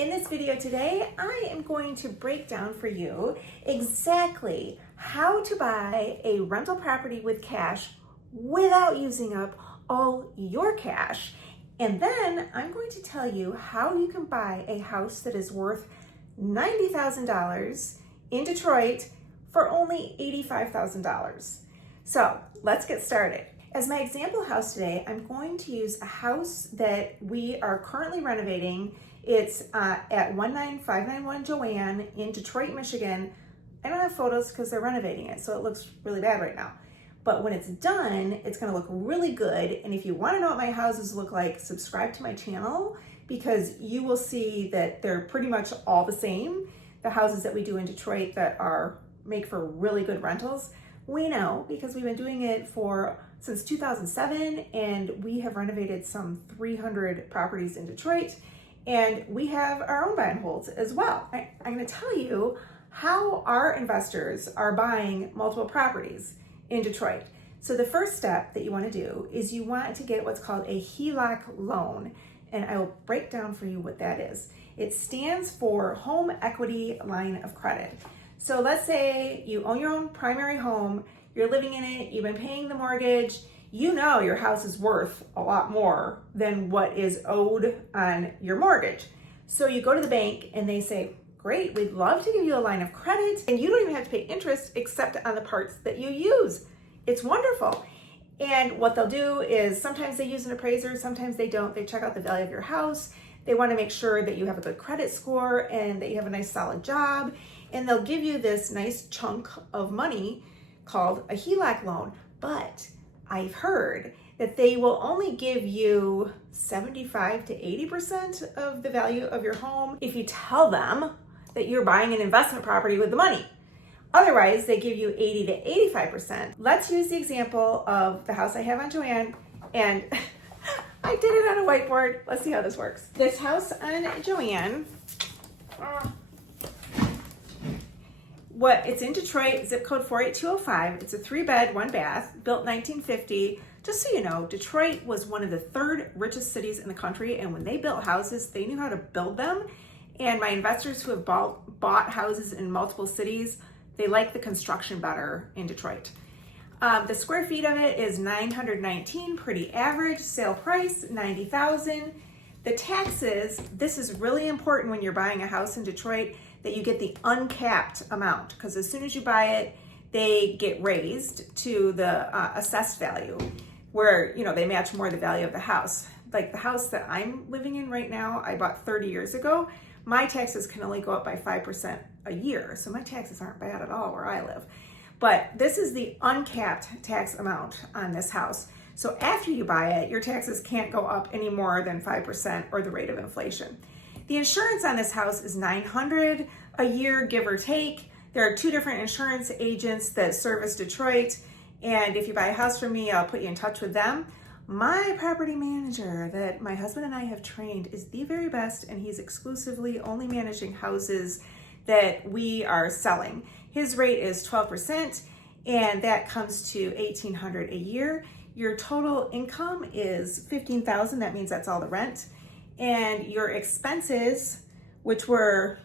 In this video today, I am going to break down for you exactly how to buy a rental property with cash without using up all your cash. And then I'm going to tell you how you can buy a house that is worth $90,000 in Detroit for only $85,000. So let's get started. As my example house today, I'm going to use a house that we are currently renovating. It's at 19591 Joanne in Detroit, Michigan. I don't have photos because they're renovating it, so it looks really bad right now. But when it's done, it's gonna look really good. And if you wanna know what my houses look like, subscribe to my channel because you will see that they're pretty much all the same. The houses that we do in Detroit that make for really good rentals. We know because we've been doing it since 2007, and we have renovated some 300 properties in Detroit, and we have our own buy and holds as well. I'm gonna tell you how our investors are buying multiple properties in Detroit. So the first step that you wanna do is you want to get what's called a HELOC loan, and I will break down for you what that is. It stands for Home Equity Line of Credit. So let's say you own your own primary home, you're living in it, you've been paying the mortgage, you know your house is worth a lot more than what is owed on your mortgage. So you go to the bank and they say, great, we'd love to give you a line of credit, and you don't even have to pay interest except on the parts that you use. It's wonderful. And what they'll do is sometimes they use an appraiser, sometimes they don't. They check out the value of your house. They want to make sure that you have a good credit score and that you have a nice solid job. And they'll give you this nice chunk of money called a HELOC loan. But I've heard that they will only give you 75 to 80% of the value of your home if you tell them that you're buying an investment property with the money. Otherwise, they give you 80 to 85%. Let's use the example of the house I have on Joanne, and I did it on a whiteboard. Let's see how this works. This house on Joanne, it's in Detroit, zip code 48205. It's a 3-bed, 1-bath, built 1950. Just so you know, Detroit was one of the 3rd richest cities in the country, and when they built houses, they knew how to build them. And my investors who have bought houses in multiple cities, they like the construction better in Detroit. The square feet of it is 919, pretty average. Sale price, $90,000. The taxes, this is really important when you're buying a house in Detroit, that you get the uncapped amount, because as soon as you buy it, they get raised to the assessed value, where they match more the value of the house. Like the house that I'm living in right now, I bought 30 years ago. My taxes can only go up by 5% a year, so my taxes aren't bad at all where I live. But this is the uncapped tax amount on this house. So after you buy it, your taxes can't go up any more than 5% or the rate of inflation. The insurance on this house is $900 a year, give or take. There are 2 different insurance agents that service Detroit, and if you buy a house from me, I'll put you in touch with them. My property manager that my husband and I have trained is the very best, and he's exclusively only managing houses that we are selling. His rate is 12%, and that comes to $1,800 a year. Your total income is $15,000. That means that's all the rent. And your expenses, which were,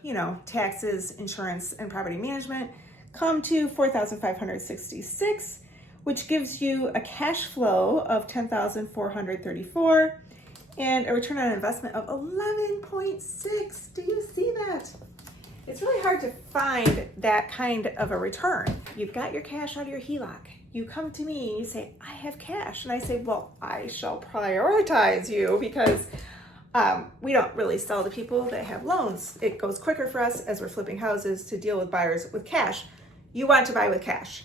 taxes, insurance, and property management, come to $4,566, which gives you a cash flow of $10,434 and a return on investment of 11.6. Do you see that? It's really hard to find that kind of a return. You've got your cash out of your HELOC. You come to me and you say, I have cash. And I say, well, I shall prioritize you because we don't really sell to people that have loans. It goes quicker for us as we're flipping houses to deal with buyers with cash. You want to buy with cash.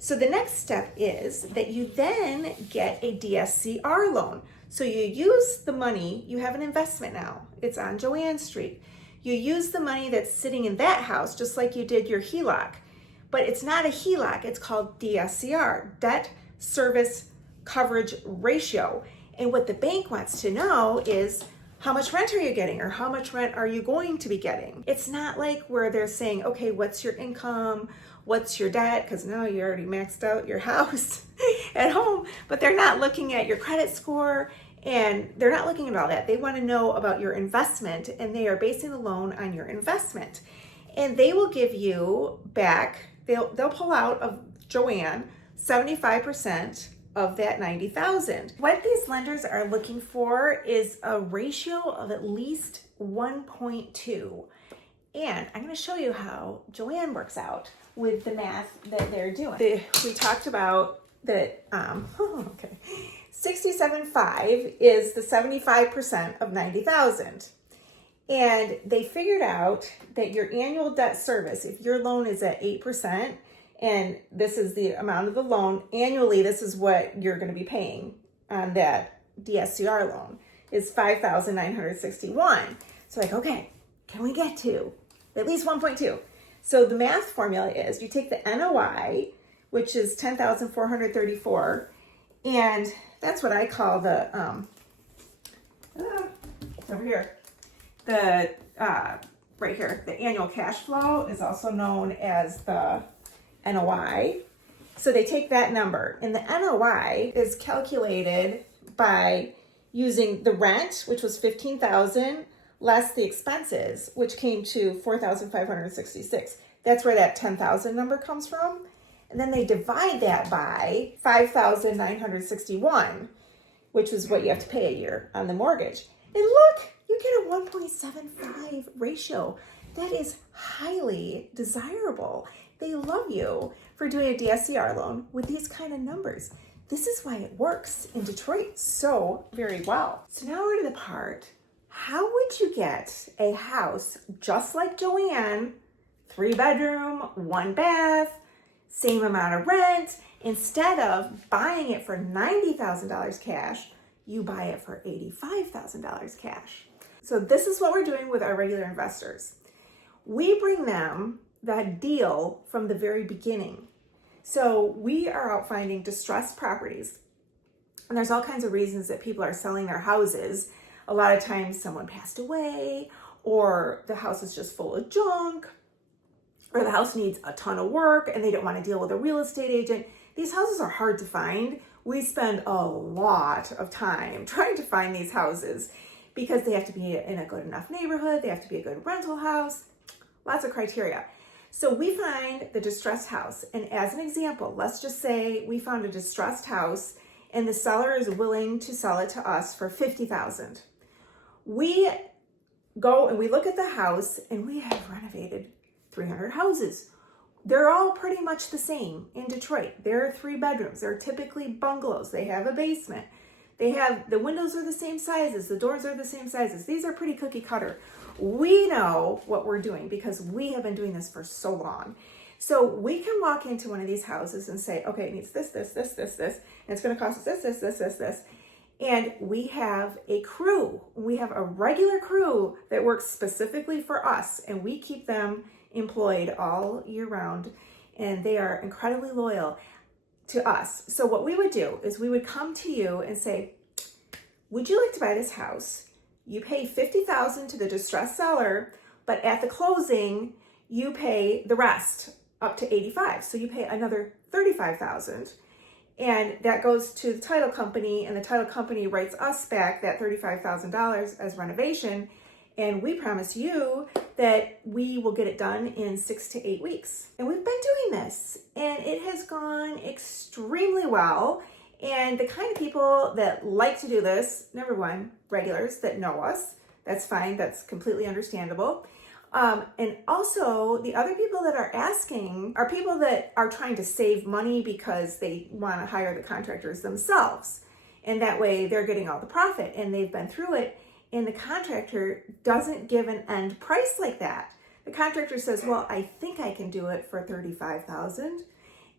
So the next step is that you then get a DSCR loan. So you use the money, you have an investment now. It's on Joanne Street. You use the money that's sitting in that house just like you did your HELOC. But it's not a HELOC, it's called DSCR, Debt Service Coverage Ratio. And what the bank wants to know is how much rent are you getting, or how much rent are you going to be getting? It's not like where they're saying, okay, what's your income? What's your debt? Because now you already maxed out your house at home, but they're not looking at your credit score And they're not looking at all that. They want to know about your investment, and they are basing the loan on your investment. And they will give you back, they'll pull out of Joanne 75% of that $90,000. What these lenders are looking for is a ratio of at least 1.2. And I'm going to show you how Joanne works out with the math that they're doing. We talked about that, 67.5 is the 75% of 90,000. And they figured out that your annual debt service, if your loan is at 8%, and this is the amount of the loan, annually, this is what you're going to be paying on that DSCR loan, is $5,961. So like, okay, can we get to at least 1.2? So the math formula is you take the NOI, which is 10,434, and that's what I call the, over here, the, right here, the annual cash flow is also known as the NOI. So they take that number, and the NOI is calculated by using the rent, which was $15,000, less the expenses, which came to $4,566. That's where that $10,000 number comes from. And then they divide that by $5,961, which is what you have to pay a year on the mortgage. And look, you get a 1.75 ratio. That is highly desirable. They love you for doing a DSCR loan with these kind of numbers. This is why it works in Detroit so very well. So now we're to the part, how would you get a house just like Joanne, 3-bedroom, 1 bath, same amount of rent, instead of buying it for $90,000 cash, you buy it for $85,000 cash. So this is what we're doing with our regular investors. We bring them that deal from the very beginning. So we are out finding distressed properties. And there's all kinds of reasons that people are selling their houses. A lot of times someone passed away, or the house is just full of junk, or the house needs a ton of work and they don't want to deal with a real estate agent. These houses are hard to find. We spend a lot of time trying to find these houses because they have to be in a good enough neighborhood. They have to be a good rental house, lots of criteria. So we find the distressed house. And as an example, let's just say we found a distressed house and the seller is willing to sell it to us for $50,000. We go and we look at the house, and we have renovated 300 houses. They're all pretty much the same in Detroit. They're 3 bedrooms. They're typically bungalows. They have a basement. The windows are the same sizes. The doors are the same sizes. These are pretty cookie cutter. We know what we're doing because we have been doing this for so long. So we can walk into one of these houses and say, okay, it needs this, and it's going to cost us this. And we have a crew. We have a regular crew that works specifically for us, and we keep them employed all year round, and they are incredibly loyal to us. So what we would do is we would come to you and say, would you like to buy this house? You pay $50,000 to the distressed seller, but at the closing, you pay the rest up to $85,000. So you pay another $35,000. And that goes to the title company, and the title company writes us back that $35,000 as renovation. And we promise you that we will get it done in 6 to 8 weeks. And we've been doing this, and it has gone extremely well. And the kind of people that like to do this, number one, regulars that know us, that's fine, that's completely understandable. And also the other people that are asking are people that are trying to save money because they want to hire the contractors themselves. And that way they're getting all the profit, and they've been through it. And the contractor doesn't give an end price like that. The contractor says, well, I think I can do it for $35,000.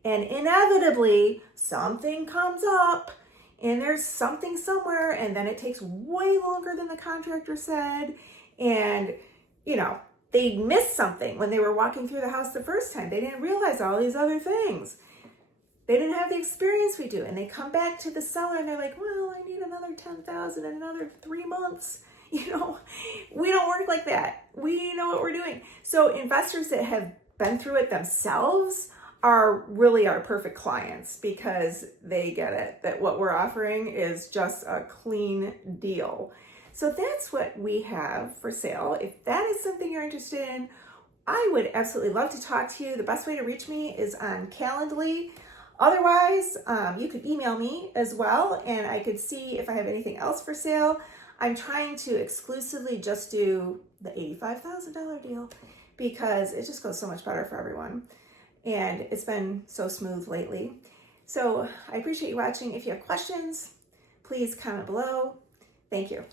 And inevitably something comes up, and there's something somewhere, and then it takes way longer than the contractor said. And, they missed something when they were walking through the house the first time. They didn't realize all these other things. They didn't have the experience we do. And they come back to the seller and they're like, well, I need another $10,000 in another 3 months. We don't work like that. We know what we're doing. So investors that have been through it themselves are really our perfect clients because they get it, that what we're offering is just a clean deal. So that's what we have for sale. If that is something you're interested in, I would absolutely love to talk to you. The best way to reach me is on Calendly. Otherwise, you could email me as well, and I could see if I have anything else for sale. I'm trying to exclusively just do the $85,000 deal because it just goes so much better for everyone. And it's been so smooth lately. So I appreciate you watching. If you have questions, please comment below. Thank you.